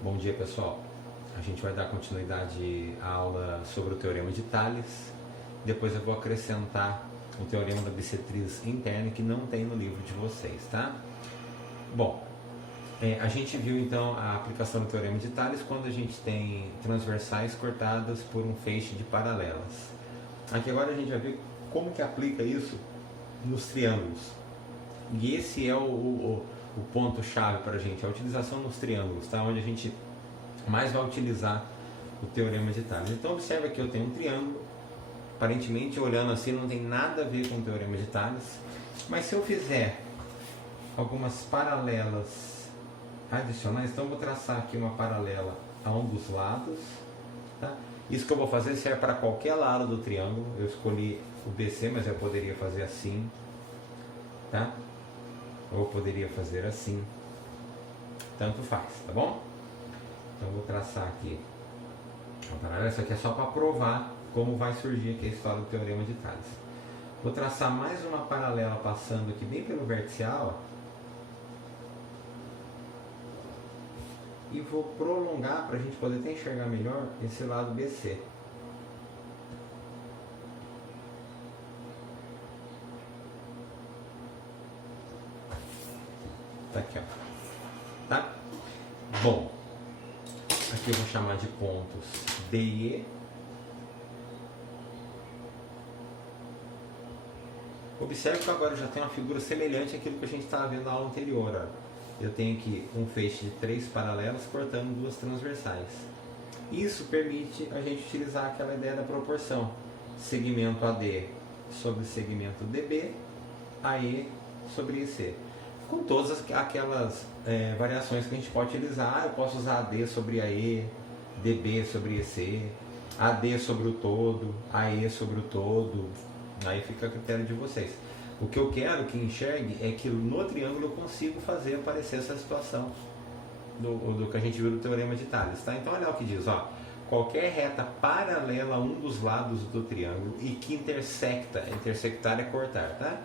Bom dia, pessoal. A gente vai dar continuidade à aula sobre o Teorema de Tales. Depois eu vou acrescentar o Teorema da bissetriz interna que não tem no livro de vocês, tá? Bom, a gente viu então a aplicação do Teorema de Tales quando a gente tem transversais cortadas por um feixe de paralelas. Aqui agora a gente vai ver como que aplica isso nos triângulos. E esse é o ponto-chave para a gente, a utilização nos triângulos, tá? Onde a gente mais vai utilizar o Teorema de Tales. Então observa que eu tenho um triângulo, aparentemente olhando assim não tem nada a ver com o Teorema de Tales, mas se eu fizer algumas paralelas adicionais, então eu vou traçar aqui uma paralela a um dos lados, tá? Isso que eu vou fazer serve para qualquer lado do triângulo. Eu escolhi o BC, mas eu poderia fazer assim, tá? Ou eu poderia fazer assim, tanto faz, tá bom? Então eu vou traçar aqui uma paralela. Isso aqui é só para provar como vai surgir aqui a história do Teorema de Tales. Vou traçar mais uma paralela passando aqui bem pelo vertical, ó, e vou prolongar para a gente poder até enxergar melhor esse lado BC. Tá aqui, ó. Tá? Bom, aqui eu vou chamar de pontos D e E. Observe que agora eu já tenho uma figura semelhante àquilo que a gente estava vendo na aula anterior. Ó. Eu tenho aqui um feixe de 3 paralelas cortando 2 transversais. Isso permite a gente utilizar aquela ideia da proporção. Segmento AD sobre segmento DB, AE sobre EC. Com todas aquelas variações que a gente pode utilizar. Eu posso usar AD sobre AE, DB sobre EC, AD sobre o todo, AE sobre o todo. Aí fica a critério de vocês. O que eu quero que enxergue é que no triângulo eu consigo fazer aparecer essa situação do que a gente viu do Teorema de Tales, tá? Então olha o que diz, ó. Qualquer reta paralela a um dos lados do triângulo e que intersectar é cortar, tá?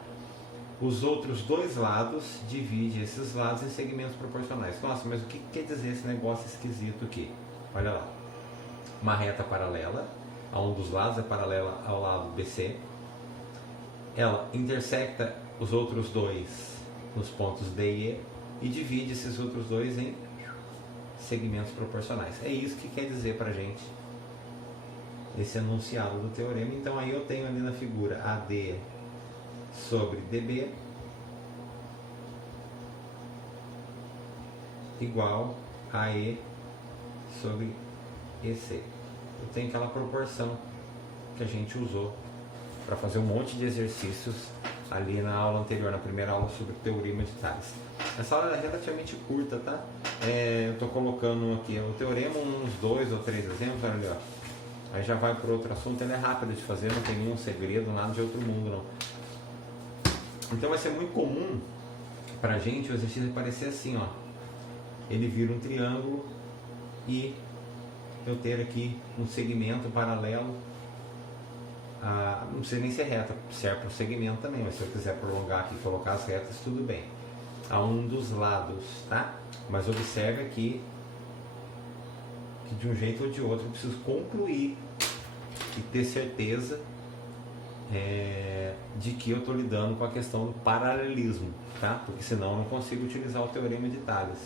Os outros dois lados divide esses lados em segmentos proporcionais. Nossa, mas o que quer dizer esse negócio esquisito aqui? Olha lá. Uma reta paralela a um dos lados, é paralela ao lado BC. Ela intersecta os outros dois nos pontos D e E divide esses outros dois em segmentos proporcionais. É isso que quer dizer pra gente esse enunciado do teorema. Então aí eu tenho ali na figura AD sobre DB igual a E sobre EC. Eu tenho aquela proporção que a gente usou para fazer um monte de exercícios ali na aula anterior, na primeira aula sobre o Teorema de Tales. Essa aula é relativamente curta, tá? Eu estou colocando aqui o teorema, uns 2 ou 3 exemplos, olha ali, ó. Aí já vai para outro assunto, ele é rápido de fazer, não tem nenhum segredo, nada de outro mundo, não. Então vai ser muito comum pra gente o exercício parecer assim, ó. Ele vira um triângulo e eu ter aqui um segmento paralelo. Não precisa nem ser reta, serve para o segmento também, mas se eu quiser prolongar aqui e colocar as retas, tudo bem. A um dos lados, tá? Mas observe aqui que de um jeito ou de outro eu preciso concluir e ter certeza de que eu estou lidando com a questão do paralelismo, tá? Porque senão eu não consigo utilizar o Teorema de Tales.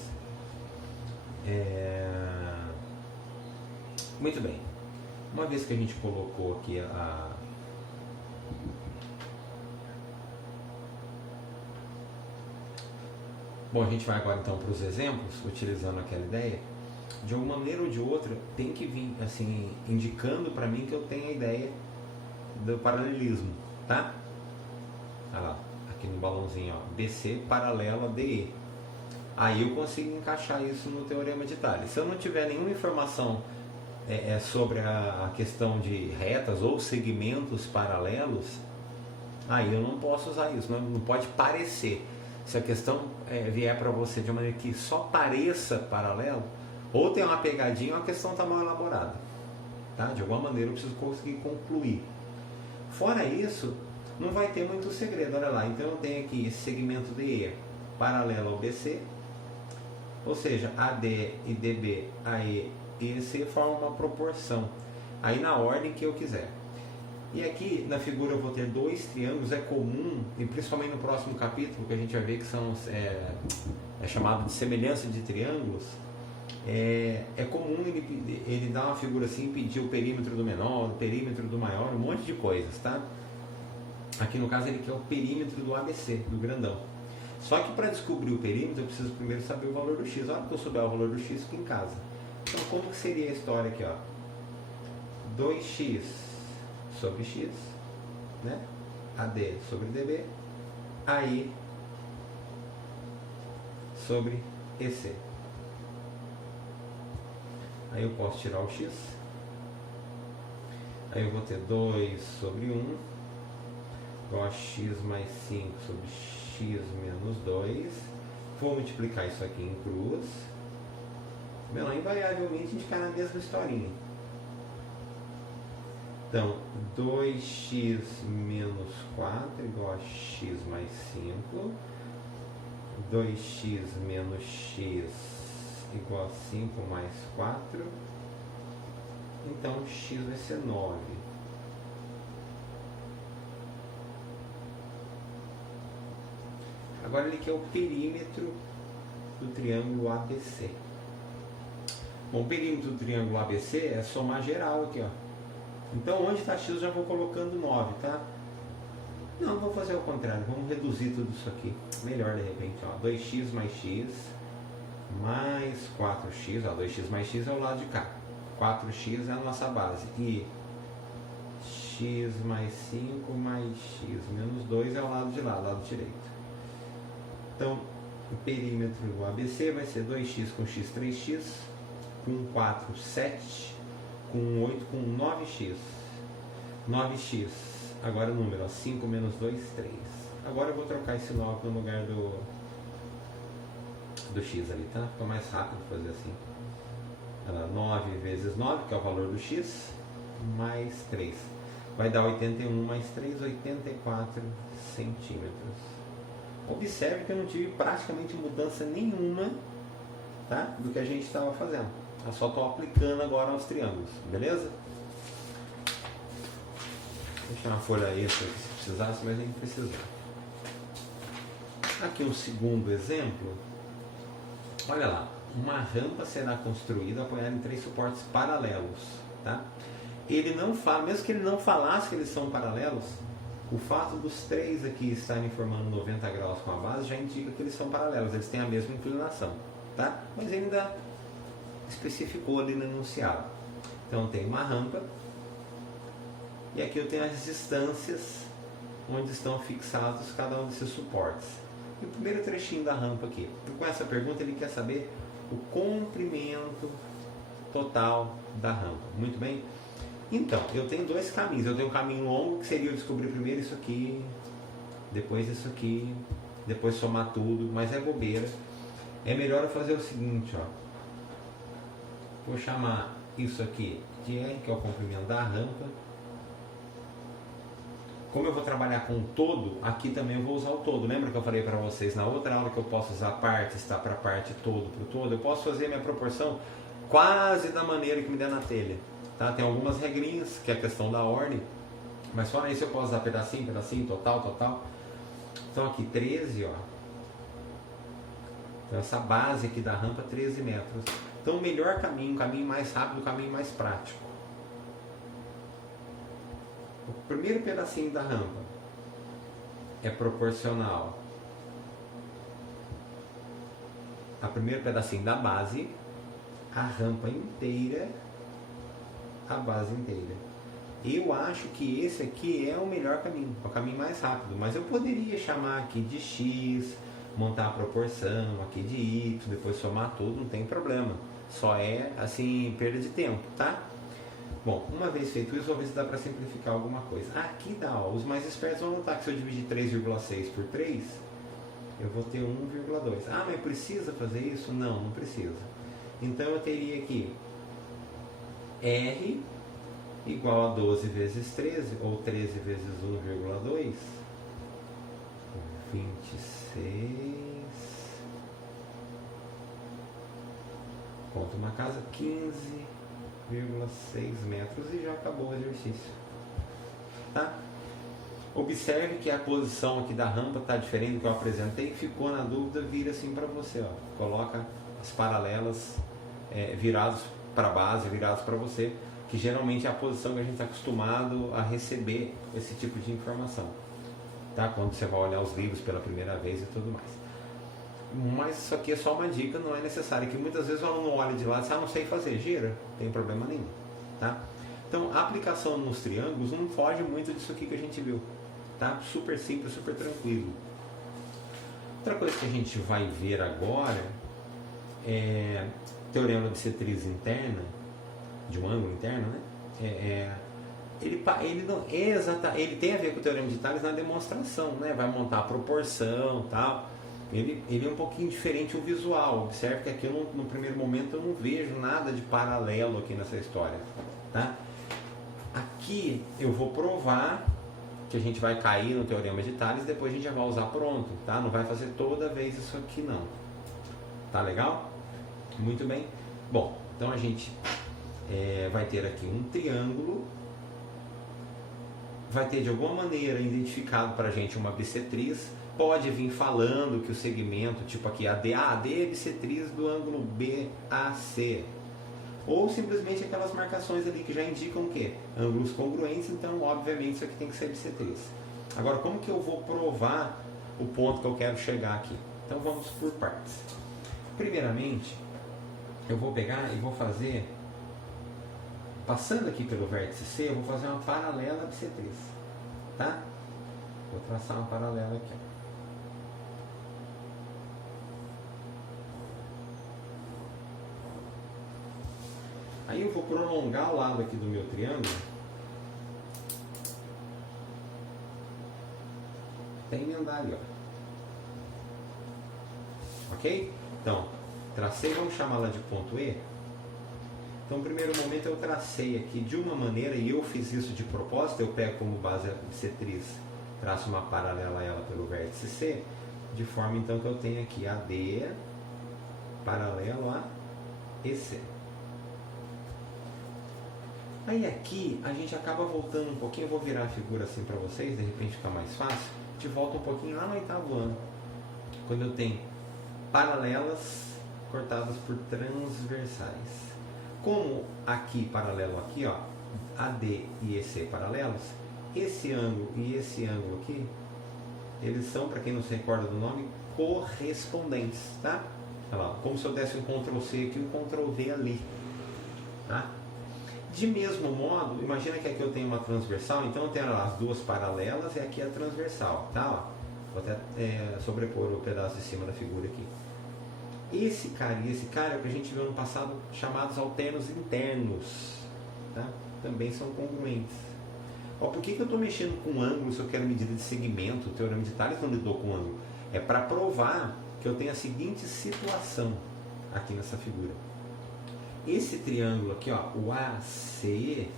Muito bem. Uma vez que a gente colocou aqui Bom, a gente vai agora então para os exemplos, utilizando aquela ideia. De uma maneira ou de outra, tem que vir assim, indicando para mim que eu tenho a ideia do paralelismo, tá? Olha lá, aqui no balãozinho, ó, BC paralela a DE. Aí eu consigo encaixar isso no Teorema de Tales. Se eu não tiver nenhuma informação sobre a questão de retas ou segmentos paralelos, aí eu não posso usar isso, não pode parecer. Se a questão vier para você de uma maneira que só pareça paralelo, ou tem uma pegadinha ou a questão está mal elaborada, tá? De alguma maneira eu preciso conseguir concluir. Fora isso, não vai ter muito segredo, olha lá. Então eu tenho aqui esse segmento DE paralelo ao BC, Ou seja, AD e DB, AE e EC formam uma proporção. Aí na ordem que eu quiser. E aqui na figura eu vou ter dois triângulos, é comum, e principalmente no próximo capítulo, que a gente vai ver que são, é chamado de semelhança de triângulos, é comum ele dar uma figura assim, pedir o perímetro do menor, o perímetro do maior, um monte de coisas, tá? Aqui no caso ele quer o perímetro do ABC, do grandão. Só que para descobrir o perímetro eu preciso primeiro saber o valor do x. A hora que eu souber o valor do x, fica em casa. Então como que seria a história aqui, ó? 2x sobre x, né? AD sobre DB, AI sobre EC. Aí eu posso tirar o x. Aí eu vou ter 2 sobre 1 igual a x mais 5 sobre x menos 2. Vou multiplicar isso aqui em cruz. Bem, invariavelmente a gente cai na mesma historinha. Então, 2x menos 4 igual a x mais 5. 2x menos x igual a 5 mais 4. Então, x vai ser 9. Agora ele quer o perímetro do triângulo ABC. Bom, o perímetro do triângulo ABC é somar geral aqui, ó. Então, onde está x eu já vou colocando 9, tá? Não, vou fazer o contrário. Vamos reduzir tudo isso aqui. Melhor, de repente, ó. 2x mais x mais 4x. Ó, 2x mais x é o lado de cá. 4x é a nossa base. E x mais 5 mais x menos 2 é o lado de lá, lado direito. Então, o perímetro do ABC vai ser 2x com x, 3x. Com 4, 7. Com 8, com 9x. 9x. Agora o número, ó, 5 menos 2, 3. Agora eu vou trocar esse 9 no lugar do x ali, tá? Fica mais rápido fazer assim. 9 vezes 9, que é o valor do x, mais 3. Vai dar 81 mais 3, 84 centímetros. Observe que eu não tive praticamente mudança nenhuma, tá? Do que a gente estava fazendo. Eu só estou aplicando agora aos triângulos, beleza? Vou deixar uma folha extra aqui se precisasse, mas nem precisar. Aqui um segundo exemplo. Olha lá, uma rampa será construída apoiada em 3 suportes paralelos, tá? Ele não fala, mesmo que ele não falasse que eles são paralelos, o fato dos 3 aqui estarem formando 90 graus com a base já indica que eles são paralelos, eles têm a mesma inclinação, tá? Mas ele ainda especificou ali no enunciado. Então tem uma rampa e aqui eu tenho as distâncias onde estão fixados cada um desses suportes. E o primeiro trechinho da rampa aqui. E com essa pergunta ele quer saber o comprimento total da rampa. Muito bem? Então, eu tenho dois caminhos. Eu tenho um caminho longo, que seria eu descobrir primeiro isso aqui, depois isso aqui, depois somar tudo, mas é bobeira. É melhor eu fazer o seguinte, ó. Vou chamar isso aqui de R, que é o comprimento da rampa. Como eu vou trabalhar com o todo, aqui também eu vou usar o todo. Lembra que eu falei para vocês na outra aula que eu posso usar partes, tá? Para parte, todo, para o todo. Eu posso fazer minha proporção quase da maneira que me der na telha. Tá? Tem algumas regrinhas, que é a questão da ordem. Mas fora isso eu posso usar pedacinho, pedacinho, total, total. Então aqui 13, ó. Então essa base aqui da rampa 13 metros. Então o melhor caminho, o caminho mais rápido, o caminho mais prático. O primeiro pedacinho da rampa é proporcional ao primeiro pedacinho da base, a rampa inteira, a base inteira. Eu acho que esse aqui é o melhor caminho, é o caminho mais rápido, mas eu poderia chamar aqui de X, montar a proporção, aqui de Y, depois somar tudo, não tem problema. Só é, assim, perda de tempo, tá? Bom, uma vez feito isso, vou ver se dá para simplificar alguma coisa. Aqui dá, ó, os mais espertos vão notar que se eu dividir 3,6 por 3, eu vou ter 1,2. Ah, mas precisa fazer isso? Não, não precisa. Então eu teria aqui R igual a 12 vezes 13, ou 13 vezes 1,2, 26 Conta uma casa, 15,6 metros e já acabou o exercício. Tá? Observe que a posição aqui da rampa está diferente do que eu apresentei. Ficou na dúvida, vira assim para você. Ó. Coloca as paralelas virados para a base, virados para você, que geralmente é a posição que a gente está acostumado a receber esse tipo de informação. Tá? Quando você vai olhar os livros pela primeira vez e tudo mais. Mas isso aqui é só uma dica, não é necessário. Que muitas vezes o aluno olha de lado e diz, não sei fazer, gira, não tem problema nenhum. Tá? Então a aplicação nos triângulos não foge muito disso aqui que a gente viu. Tá? Super simples, super tranquilo. Outra coisa que a gente vai ver agora é teorema da bissetriz interna, de um ângulo interno, né? Ele tem a ver com o teorema de Tales na demonstração, né? Vai montar a proporção e tal. Ele é um pouquinho diferente o visual. Observe que aqui no primeiro momento eu não vejo nada de paralelo aqui nessa história. Tá? Aqui eu vou provar que a gente vai cair no teorema de Tales, depois a gente já vai usar pronto. Tá? Não vai fazer toda vez isso aqui não. Tá legal? Muito bem. Bom, então a gente vai ter aqui um triângulo. Vai ter de alguma maneira identificado para a gente uma bissetriz. Pode vir falando que o segmento, tipo aqui, AD é bissetriz do ângulo BAC. Ou simplesmente aquelas marcações ali que já indicam o quê? Ângulos congruentes, então obviamente isso aqui tem que ser bissetriz. Agora, como que eu vou provar o ponto que eu quero chegar aqui? Então vamos por partes. Primeiramente, eu vou pegar e vou fazer, passando aqui pelo vértice C, eu vou fazer uma paralela à bissetriz. Tá? Vou traçar uma paralela aqui. Ó. Aí eu vou prolongar o lado aqui do meu triângulo até emendar ali, ó. Ok? Então, tracei, vamos chamá-la de ponto E. Então, no primeiro momento eu tracei aqui de uma maneira, e eu fiz isso de propósito, eu pego como base a bissetriz, traço uma paralela a ela pelo vértice C, de forma então que eu tenho aqui AD paralelo a EC. Aí aqui a gente acaba voltando um pouquinho, eu vou virar a figura assim para vocês, de repente fica mais fácil. A gente volta um pouquinho lá no 8º ano, quando eu tenho paralelas cortadas por transversais. Como aqui paralelo aqui, ó, AD e EC paralelos, esse ângulo e esse ângulo aqui, eles são, para quem não se recorda do nome, correspondentes, tá? Olha lá, como se eu desse um Ctrl C aqui e um Ctrl V ali, tá? De mesmo modo, imagina que aqui eu tenho uma transversal, então eu tenho as duas paralelas e aqui a transversal, tá? Ó, vou até sobrepor o pedaço de cima da figura aqui. Esse cara e esse cara é o que a gente viu no passado chamados alternos internos, tá? Também são congruentes. Ó, por que eu estou mexendo com ângulo se eu quero medida de segmento? O teorema de Tales não lidou com ângulo. É para provar que eu tenho a seguinte situação aqui nessa figura. Esse triângulo aqui, ó, o ACE,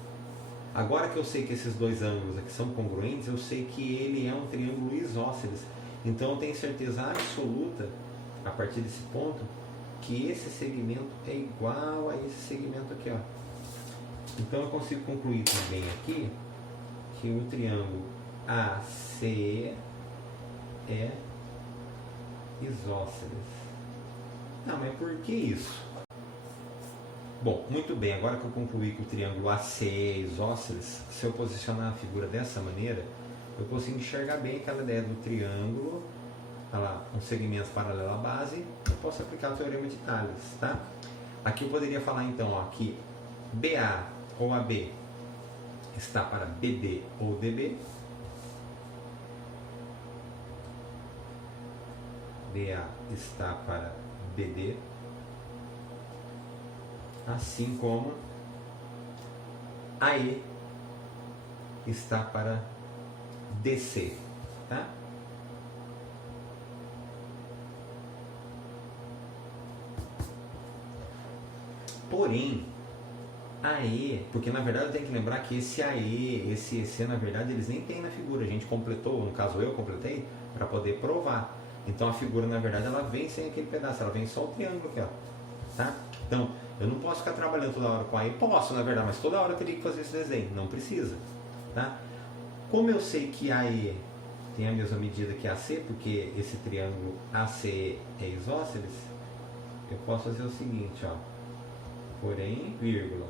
agora que eu sei que esses dois ângulos aqui são congruentes, eu sei que ele é um triângulo isósceles. Então eu tenho certeza absoluta, a partir desse ponto, que esse segmento é igual a esse segmento aqui, ó. Então eu consigo concluir também aqui que o triângulo ACE é isósceles. Não, mas por que isso? Bom, muito bem, agora que eu concluí que o triângulo ACE é isósceles, se eu posicionar a figura dessa maneira, eu consigo enxergar bem aquela ideia do triângulo, olha lá, um segmento paralelo à base, eu posso aplicar o teorema de Tales, tá? Aqui eu poderia falar então, ó, que BA ou AB está para BD ou DB, BA está para BD, assim como AE está para DC, tá? Porém, AE, porque na verdade eu tenho que lembrar que esse AE, esse EC, na verdade eles nem tem na figura, a gente completou, no caso eu completei, para poder provar. Então a figura na verdade ela vem sem aquele pedaço, ela vem só o triângulo aqui, ó, tá? Então, eu não posso ficar trabalhando toda hora com AE. Posso, na verdade, mas toda hora eu teria que fazer esse desenho. Não precisa. Tá? Como eu sei que AE tem a mesma medida que AC, porque esse triângulo ACE é isósceles, eu posso fazer o seguinte, ó. Porém, vírgula,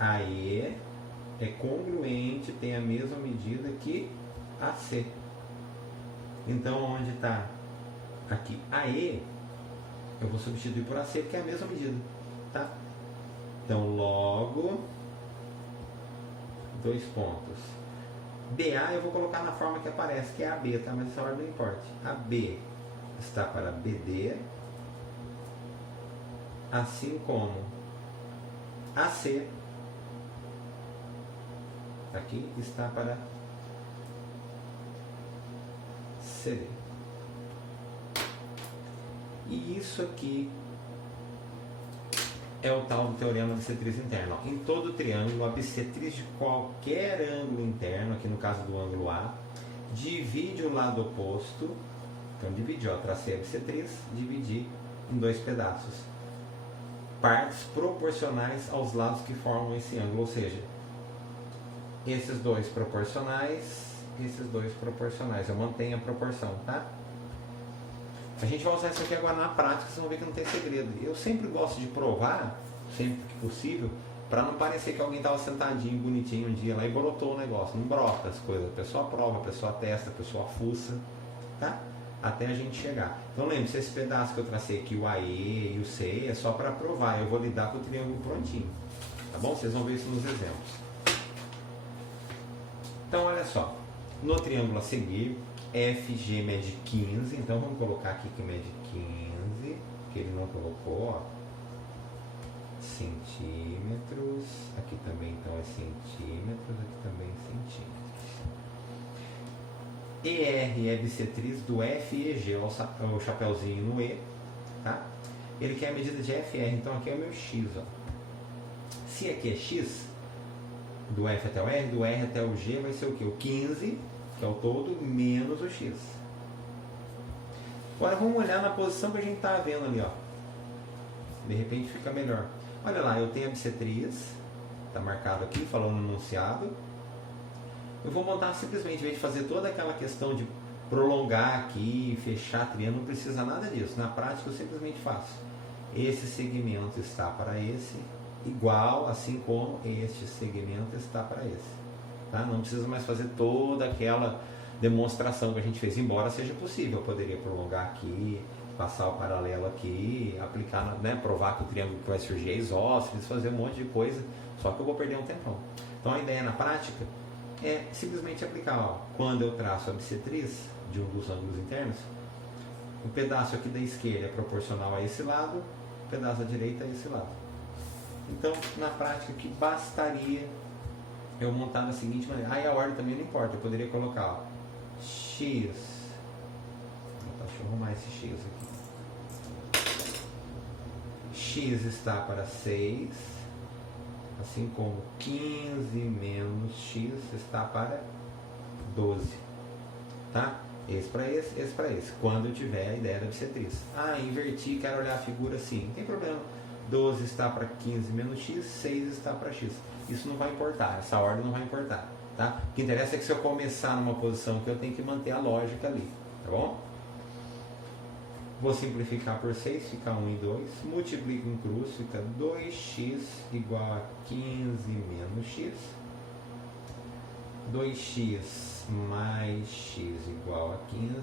AE é congruente, tem a mesma medida que AC. Então, onde está aqui AE, eu vou substituir por AC, porque é a mesma medida. Tá? Então, logo, 2 pontos. BA eu vou colocar na forma que aparece, que é AB, tá? Mas essa ordem não importa. AB está para BD, assim como AC aqui está para CD. E isso aqui é o tal do teorema de bissetriz interna. Em todo triângulo, a bissetriz de qualquer ângulo interno, aqui no caso do ângulo A, divide o lado oposto. Então, dividir, ó, tracei a bissetriz, dividir em 2 pedaços. Partes proporcionais aos lados que formam esse ângulo, ou seja, esses 2 proporcionais, esses 2 proporcionais. Eu mantenho a proporção, tá? A gente vai usar isso aqui agora na prática, vocês vão ver que não tem segredo. Eu sempre gosto de provar, sempre que possível, para não parecer que alguém estava sentadinho, bonitinho um dia lá e brotou o negócio. Não brota as coisas. A pessoa prova, a pessoa testa, a pessoa fuça, tá? Até a gente chegar. Então lembre-se, esse pedaço que eu tracei aqui, o AE e o CE, é só para provar. Eu vou lidar com o triângulo prontinho. Tá bom? Vocês vão ver isso nos exemplos. Então olha só. No triângulo a seguir, FG mede 15, então vamos colocar aqui que mede 15, que ele não colocou, ó, centímetros, aqui também então é centímetros, aqui também é centímetros. ER é bissetriz do FEG, o chapeuzinho no E, tá? Ele quer a medida de FR, então aqui é o meu X, ó. Se aqui é X, do F até o R, do R até o G vai ser o que? O 15, que é o todo, menos o X. Agora vamos olhar na posição que a gente está vendo ali, ó. De repente fica melhor. Olha lá, eu tenho a bissetriz, está marcado aqui, falando no enunciado. Eu vou montar simplesmente, em vez de fazer toda aquela questão de prolongar aqui, fechar triângulo, não precisa nada disso. Na prática eu simplesmente faço. Esse segmento está para esse, igual, assim como este segmento está para esse. Tá? Não precisa mais fazer toda aquela demonstração que a gente fez, embora seja possível. Eu poderia prolongar aqui, passar o paralelo aqui, aplicar, né, provar que o triângulo que vai surgir é isósceles, fazer um monte de coisa, só que eu vou perder um tempão. Então a ideia na prática é simplesmente aplicar, ó, quando eu traço a bissetriz de um dos ângulos internos, o pedaço aqui da esquerda é proporcional a esse lado, o pedaço da direita a esse lado. Então, na prática, que bastaria eu montar da seguinte maneira. Aí a ordem também não importa, eu poderia colocar, ó, X. Deixa eu arrumar esse X aqui. X está para 6, assim como 15 menos X está para 12. Tá? Esse para esse, esse para esse. Quando eu tiver a ideia da bissetriz. Ah, inverti, quero olhar a figura assim. Não tem problema. 12 está para 15 menos X, 6 está para X. Isso não vai importar, essa ordem não vai importar. Tá? O que interessa é que se eu começar numa posição que eu tenho que manter a lógica ali. Tá bom? Vou simplificar por 6, fica 1 e 2. Multiplico em cruz, fica 2x igual a 15 menos x. 2x mais x igual a 15.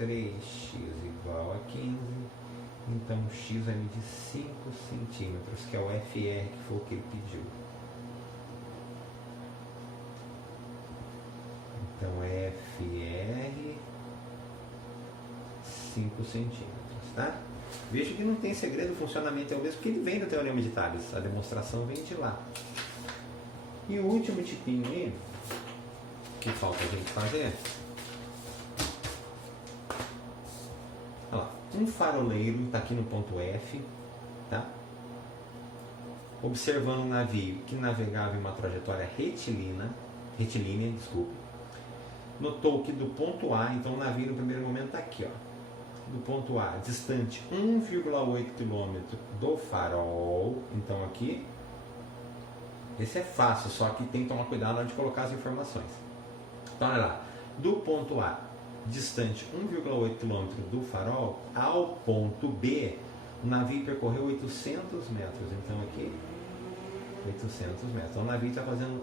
3x igual a 15. Então x vai medir 5 centímetros, que é o FR, que foi o que ele pediu. Então FR 5 centímetros, tá? Veja que não tem segredo, o funcionamento é o mesmo, porque ele vem do Teorema de Tales, a demonstração vem de lá. E o último tipinho aí, que falta a gente fazer, olha lá, um faroleiro está aqui no ponto F, tá? Observando um navio que navegava em uma trajetória retilínea, notou que do ponto A, então o navio no primeiro momento está aqui, ó. do ponto A distante 1,8 km do farol. Então aqui, esse é fácil, só que tem que tomar cuidado na hora de colocar as informações. Então olha lá, do ponto A distante 1,8 km do farol ao ponto B, o navio percorreu 800 metros. Então aqui, 800 metros. Então o navio está fazendo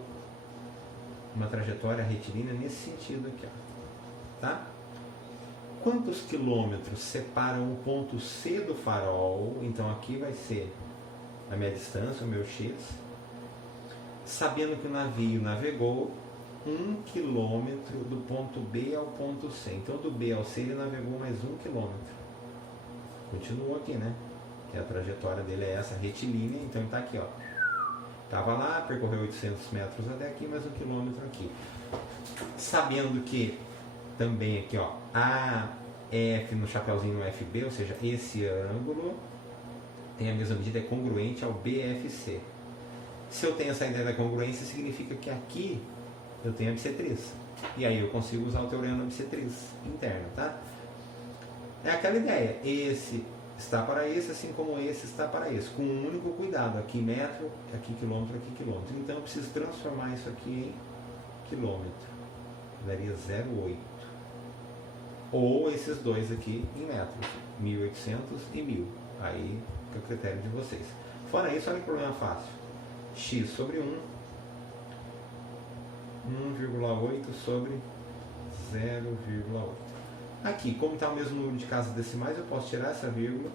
uma trajetória retilínea nesse sentido aqui, ó. Tá? Quantos quilômetros separam o ponto C do farol? Então aqui vai ser a minha distância, o meu X. Sabendo que o navio navegou 1 quilômetro do ponto B ao ponto C. Então do B ao C ele navegou mais 1 quilômetro. Continua aqui, né? E a trajetória dele é essa, retilínea. Então ele está aqui, ó. Estava lá, percorreu 800 metros até aqui, mais 1 quilômetro aqui. Sabendo que também aqui, ó, AF no chapeuzinho no FB, ou seja, esse ângulo tem a mesma medida, é congruente ao BFC. Se eu tenho essa ideia da congruência, significa que aqui eu tenho a bissetriz. E aí eu consigo usar o teorema da bissetriz interna, tá? É aquela ideia, esse está para esse, assim como esse está para esse, com um único cuidado, aqui metro, aqui quilômetro, aqui quilômetro. Então eu preciso transformar isso aqui em quilômetro. Daria 0,8. Ou esses dois aqui em metros, 1.800 e 1.000. Aí é o critério de vocês. Fora isso, olha que problema fácil. X sobre 1, 1,8 sobre 0,8. Aqui, como está o mesmo número de casas decimais, eu posso tirar essa vírgula.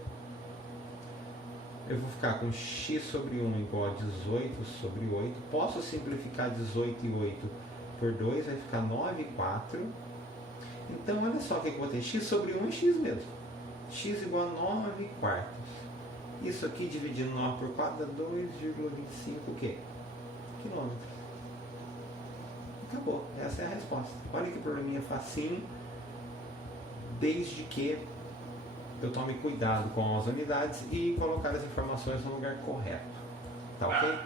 Eu vou ficar com x sobre 1 igual a 18 sobre 8. Posso simplificar 18 e 8 por 2, vai ficar 9 e 4. Então, olha só o que eu vou ter. X sobre 1 é x mesmo. X igual a 9 quartos. Isso aqui dividindo 9 por 4 dá 2,25 o quê? Quilômetros. Acabou. Essa é a resposta. Olha que probleminha facinho. Desde que eu tome cuidado com as unidades e colocar as informações no lugar correto. Tá ok?